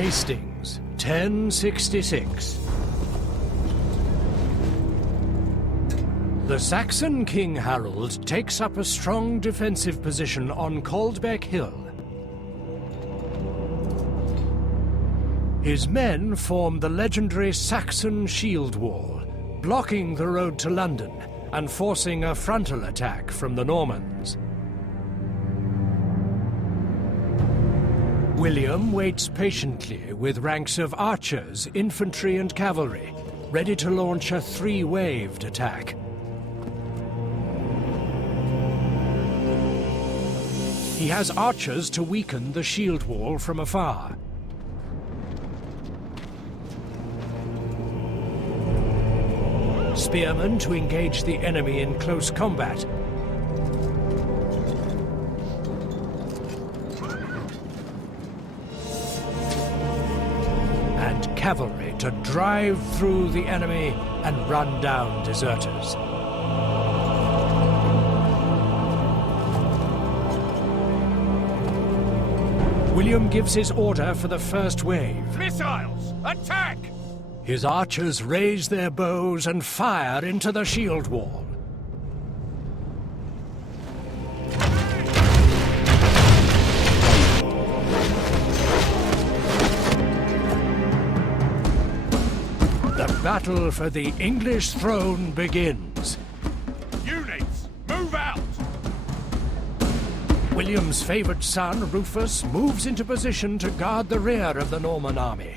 Hastings, 1066. The Saxon King Harold takes up a strong defensive position on Caldbeck Hill. His men form the legendary Saxon Shield Wall, blocking the road to London and forcing a frontal attack from the Normans. William waits patiently with ranks of archers, infantry and cavalry, ready to launch a three-waved attack. He has archers to weaken the shield wall from afar. Spearmen to engage the enemy in close combat. And cavalry to drive through the enemy and run down deserters. William gives his order for the first wave. Missiles! Attack! His archers raise their bows and fire into the shield wall. The battle for the English throne begins. Units, move out! William's favored son, Rufus, moves into position to guard the rear of the Norman army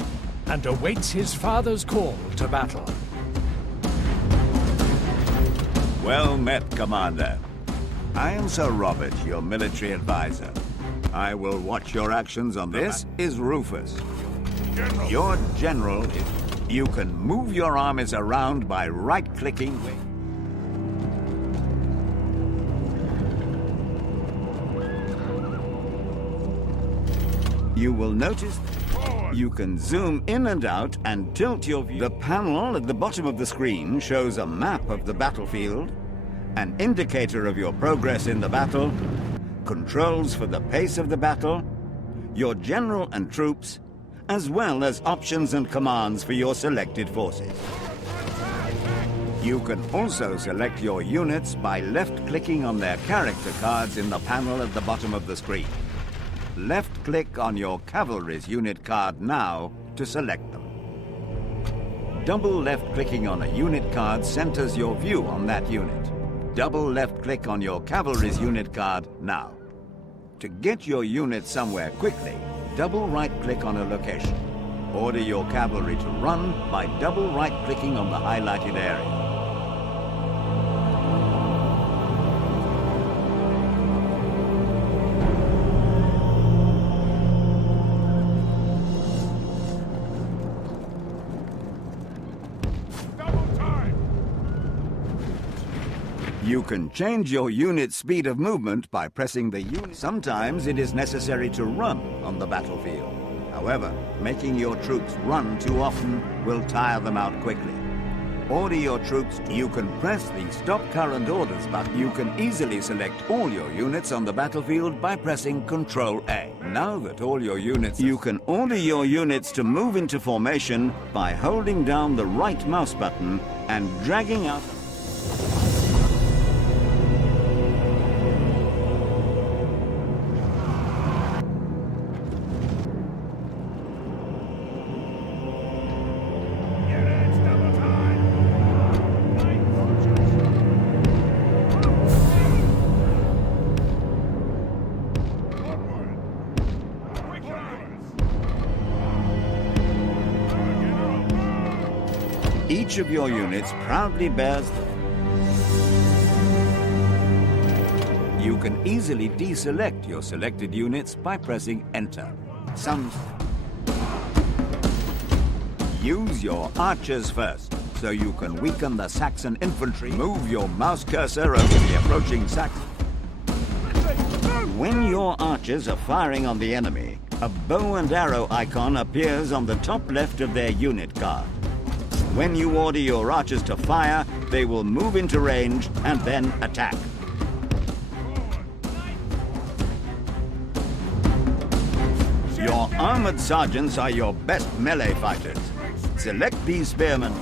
and awaits his father's call to battle. Well met, Commander. I am Sir Robert, your military advisor. I will watch your actions on this. Is Rufus. General. Your general is... You can move your armies around by right-clicking. You will notice you can zoom in and out and tilt your view. The panel at the bottom of the screen shows a map of the battlefield, an indicator of your progress in the battle, controls for the pace of the battle, your general and troops, as well as options and commands for your selected forces. You can also select your units by left-clicking on their character cards in the panel at the bottom of the screen. Left-click on your cavalry's unit card now to select them. Double left-clicking on a unit card centers your view on that unit. Double left-click on your cavalry's unit card now. To get your unit somewhere quickly, double right-click on a location. Order your cavalry to run by double right-clicking on the highlighted area. You can change your unit's speed of movement by pressing the unit. Sometimes it is necessary to run on the battlefield. However, making your troops run too often will tire them out quickly. Order your troops. You can press the Stop Current Orders button. You can easily select all your units on the battlefield by pressing Ctrl-A. Now that all your units... You can order your units to move into formation by holding down the right mouse button and dragging out... Each of your units proudly bears... You can easily deselect your selected units by pressing Enter. Use your archers first, so you can weaken the Saxon infantry. Move your mouse cursor over the approaching Saxon. When your archers are firing on the enemy, a bow and arrow icon appears on the top left of their unit card. When you order your archers to fire, they will move into range and then attack. Your armored sergeants are your best melee fighters. Select these spearmen.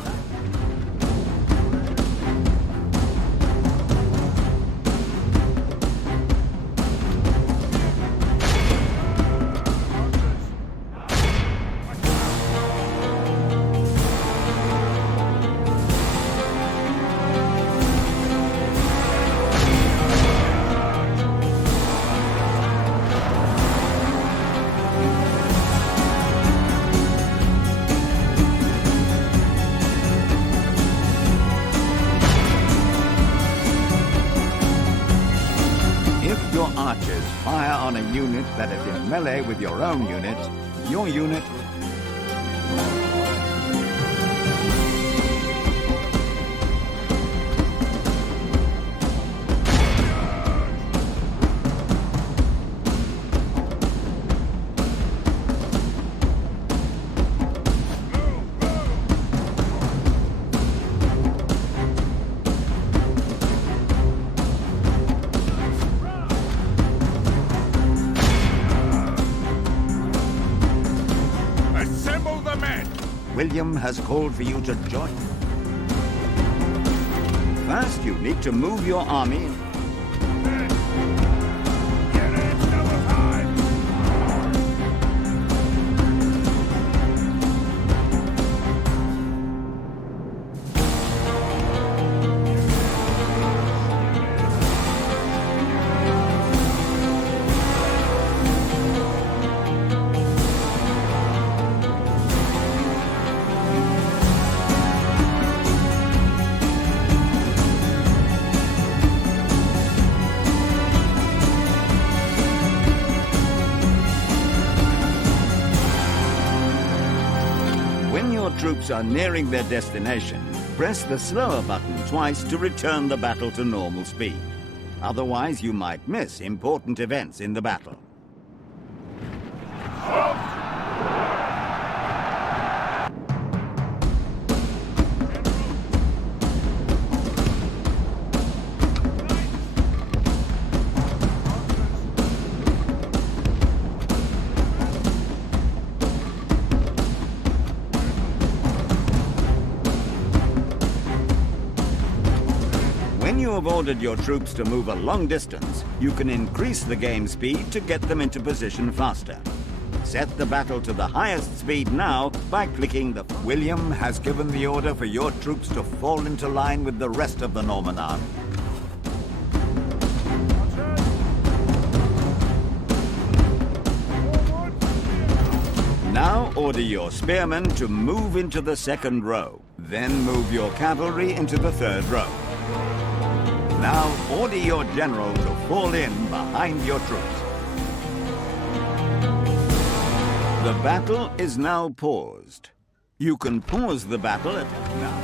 If your archers fire on a unit that is in melee with your own unit, your unit... Assemble the men! William has called for you to join. First, you need to move your army. Units double time! When your troops are nearing their destination, press the slower button twice to return the battle to normal speed. Otherwise, you might miss important events in the battle. When you have ordered your troops to move a long distance, you can increase the game speed to get them into position faster. Set the battle to the highest speed now by clicking the... William has given the order for your troops to fall into line with the rest of the Norman army. Now order your spearmen to move into the second row. Then move your cavalry into the third row. Now order your general to fall in behind your troops. The battle is now paused. You can pause the battle at now.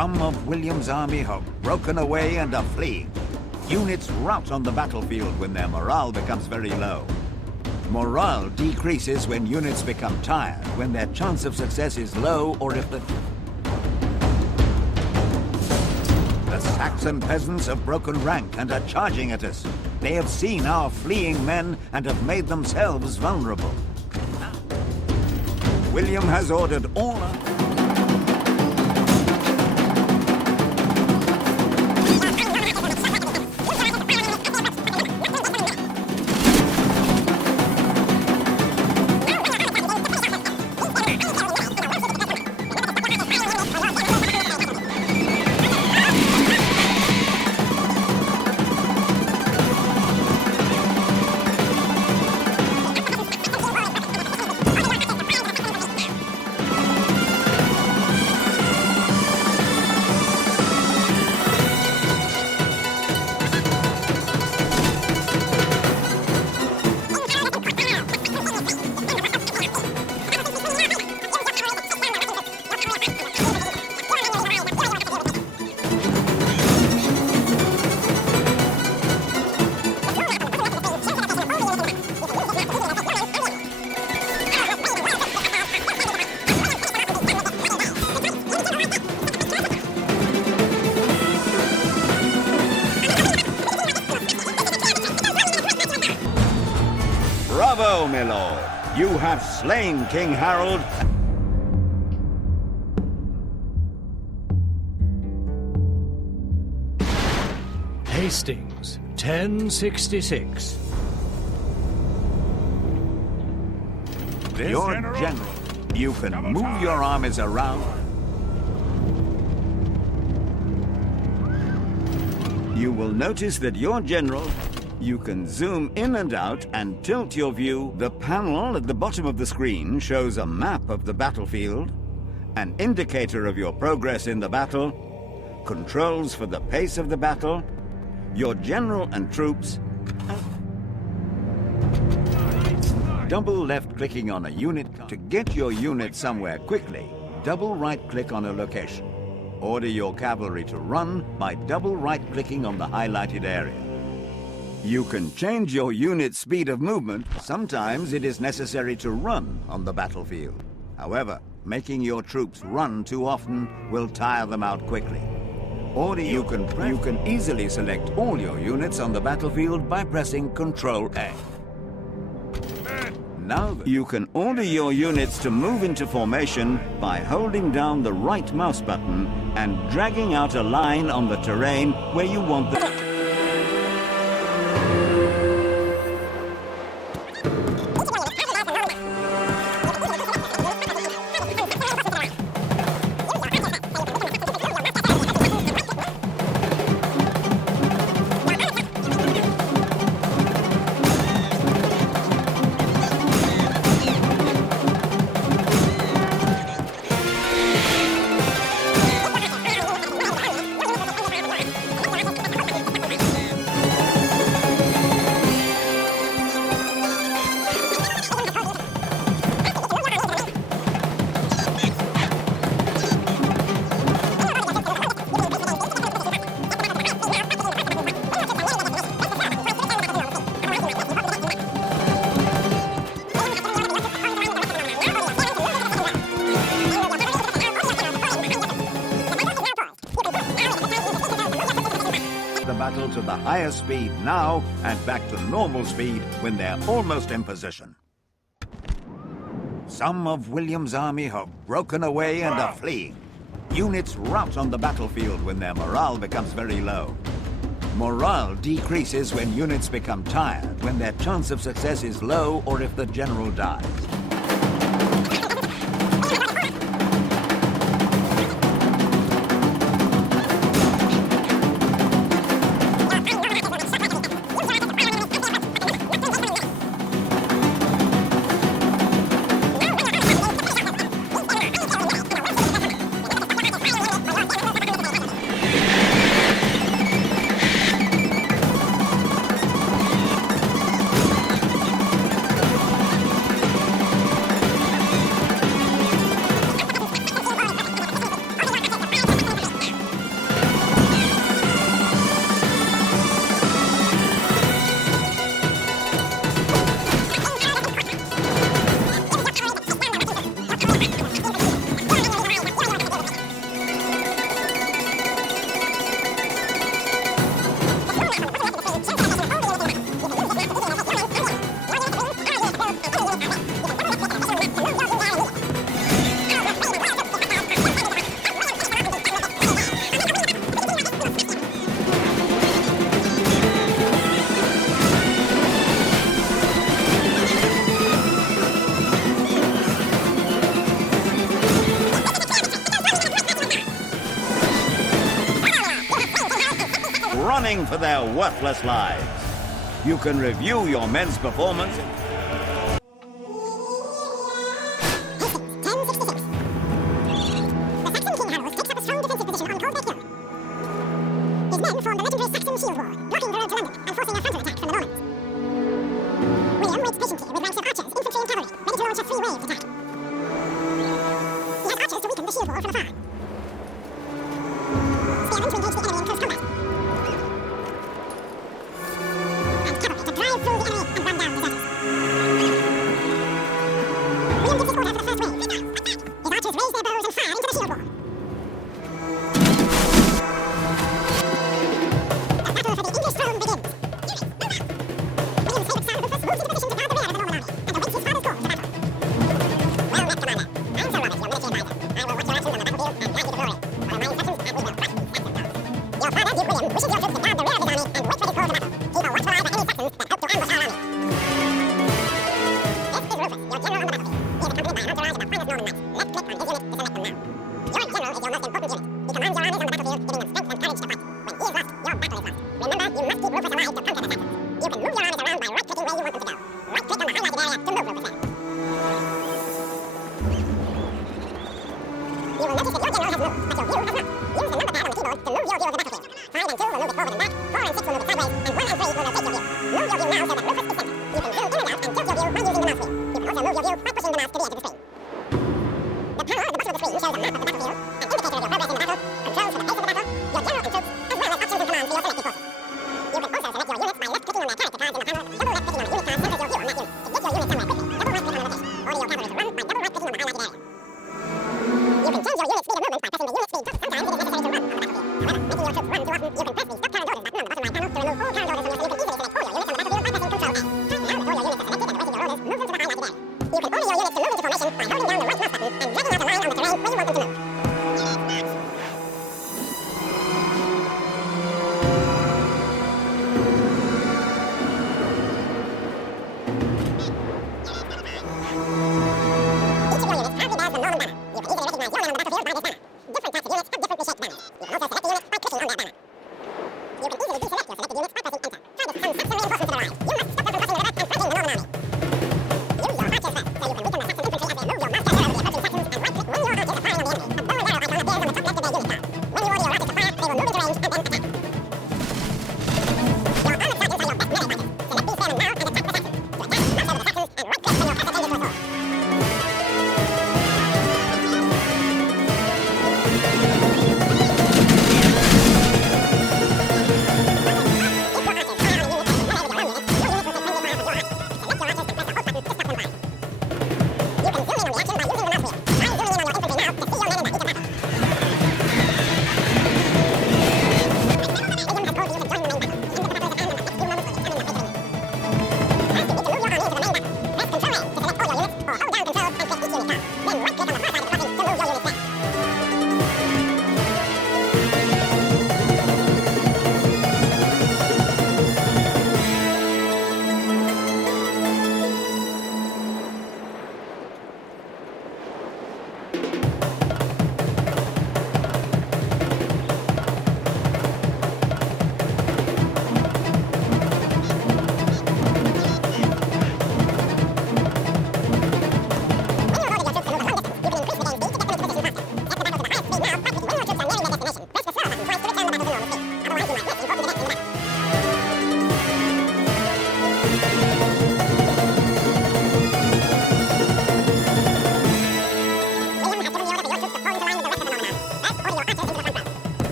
Some of William's army have broken away and are fleeing. Units rout on the battlefield when their morale becomes very low. Morale decreases when units become tired, when their chance of success is low, or if the Saxon peasants have broken rank and are charging at us. They have seen our fleeing men and have made themselves vulnerable. William has ordered all... Bravo, my lord! You have slain King Harold. Hastings, 1066. This Your general. general. You can Double move time. your armies around. You will notice that your general, you can zoom in and out and tilt your view. The panel at the bottom of the screen shows a map of the battlefield, an indicator of your progress in the battle, controls for the pace of the battle, your general and troops. Double left-clicking on a unit. To get your unit somewhere quickly, double right-click on a location. Order your cavalry to run by double right-clicking on the highlighted area. You can change your unit's speed of movement. Sometimes it is necessary to run on the battlefield. However, making your troops run too often will tire them out quickly. You can easily select all your units on the battlefield by pressing Ctrl-A. Now you can order your units to move into formation by holding down the right mouse button and dragging out a line on the terrain where you want them. The battle to the higher speed now and back to normal speed when they're almost in position. Some of William's army have broken away and are fleeing. Units rout on the battlefield when their morale becomes very low. Morale decreases when units become tired, when their chance of success is low, or if the general dies. Running for their worthless lives. You can review your men's performance. His men formed the legendary Saxon shield wall, blocking the road to London and forcing a frontal attack from the Normans. William waits patiently with ranks of archers, infantry and cavalry, ready to launch a three-wave attack. He has archers to weaken the shield wall from afar. Spearmen to engage the enemy in close combat. And cavalry to drive through the enemy and run down deserters. William gives his order for the first wave. His archers raise their bows and fire into the shield wall. The battle for the English throne begins. William's favourite son, Rufus, moves into position to guard the rear of the Norman army, and click on his unit to select them now. Your general is your most important unit. He commands your armies on the battlefield, giving them strength and courage to fight. When he is lost, your battle is lost. Remember, you must keep Rufus alive to counter the assassins. You can move your armies around by right-clicking where you want them to go. Right-click on the highlighted area to move Rufus there. You will notice that your general has moved, but your view has not. Use the number pad on the keyboard to move your view of the battlefield. 5 and 2 will move it forward and back, 4 and 6 will move it sideways, and 1 and 3 will rotate your view. Move your view now so that Rufus is centered. You can zoom in and out and tilt your view by using the mouse wheel. You can also move your view by pushing the mouse to the edge of the screen. The panel at the bottom of the screen shows a map of the battlefield, an indicator of your progress in the battle, controls for the pace of the battle, your general and troops, as well as options and commands for your selected forces. You can also select your units by left-clicking on their character cards in the panel. Double right-clicking on the unit card centers your view on that unit. To get your unit somewhere quickly, double right-click on the location. Order your cavalry to run by double right-clicking on the highlighted area. You can change your unit speed of movement by pressing the unit speed. Sometimes it is necessary to run on the battlefield. However, making your troops run too often, you can press the Stop Current Orders button on the bottom right panel to remove all current orders from your so you can easily select all your units on the battlefield by pressing Control A. Now that all your units are selected and awaiting your orders, move them to the highlighted area. You can order your units to move into formation by holding down the right mouse button and dragging out a line on the terrain where you want them to move.